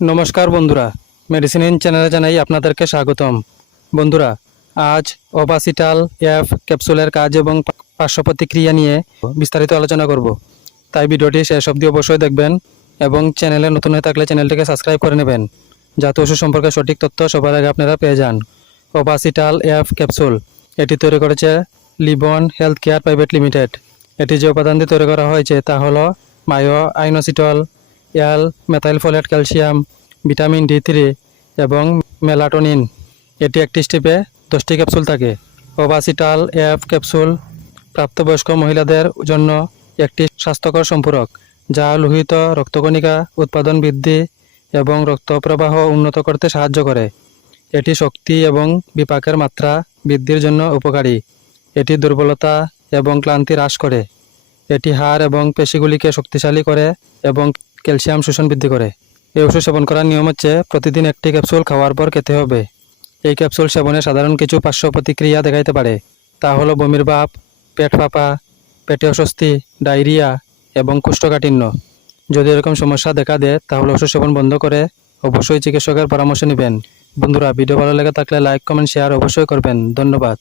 নমস্কার বন্ধুরা medicine in চ্যানেলে জানাই আপনাদেরকে স্বাগতম। বন্ধুরা, আজ ওবাসিটাল এফ ক্যাপসুলের কাজ এবং পার্শ্ব প্রতিক্রিয়া নিয়ে বিস্তারিত আলোচনা করব। তাই ভিডিওটি শেষ অবধি অবশ্যই দেখবেন এবং চ্যানেলে নতুন হয়ে থাকলে চ্যানেলটিকে সাবস্ক্রাইব করে নেবেন, যাতে ওষুধ সম্পর্কে সঠিক তথ্য সবার আগে আপনারা পেয়ে যান। ওবাসিটাল এফ ক্যাপসুল এটি তৈরি করেছে লিবন হেলথ কেয়ার প্রাইভেট লিমিটেড এটি যে উপাদান দিয়ে তৈরি করা হয়েছে তা হলো myo inositol L methyl calcium vitamin D three এবং মেলাটোনিন এটি একটি স্টিপে দশটি ক্যাপসুল থাকে। ওভাসিটাল এফ ক্যাপসুল প্রাপ্তবয়স্ক মহিলাদের জন্য একটি স্বাস্থ্যকর সম্পূরক, যা লোহিত রক্তকণিকা উৎপাদন বৃদ্ধি এবং রক্ত প্রবাহ উন্নত করতে সাহায্য করে। এটি শক্তি এবং বিপাকের মাত্রা বৃদ্ধির জন্য উপকারী। এটি দুর্বলতা এবং ক্লান্তি হ্রাস করে। এটি হাড় এবং পেশিগুলিকে শক্তিশালী করে এবং ক্যালসিয়াম শোষণ বৃদ্ধি করে। এই ওষুধ সেবন করার নিয়ম হচ্ছে প্রতিদিন একটি ক্যাপসুল খাওয়ার পর খেতে হবে। এই ক্যাপসুল সেবনে সাধারণ কিছু পার্শ্ব প্রতিক্রিয়া দেখাইতে পারে। তা হলো বমির ভাব, পেট ফাঁপা, পেটে অস্বস্তি, ডায়রিয়া এবং কুষ্ঠকাঠিন্য। যদি এরকম সমস্যা দেখা দেয়, তাহলে ওষুধ সেবন বন্ধ করে অবশ্যই চিকিৎসকের পরামর্শ নেবেন। বন্ধুরা, ভিডিও ভালো লেগে থাকলে লাইক কমেন্ট শেয়ার অবশ্যই করবেন। ধন্যবাদ।